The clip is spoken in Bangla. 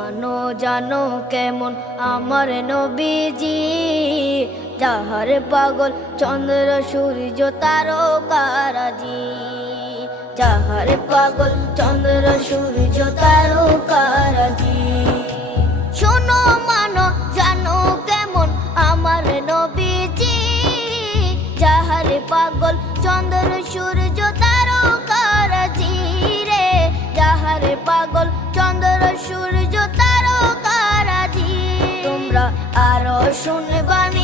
মানো জানো কেমন আমার নবীজি, যাহার পাগল চন্দ্র সূর্য তারকারাজি, যাহার পাগল চন্দ্র সূর্য তারকারাজি। শোনো মানো জানো কেমন আমার নবীজি, যাহার পাগল চন্দ্র সূর্য তারকারাজি রে, যাহার পাগল চন্দ্র সূর্য তারকারাজি। তোমরা আরো শুনবানি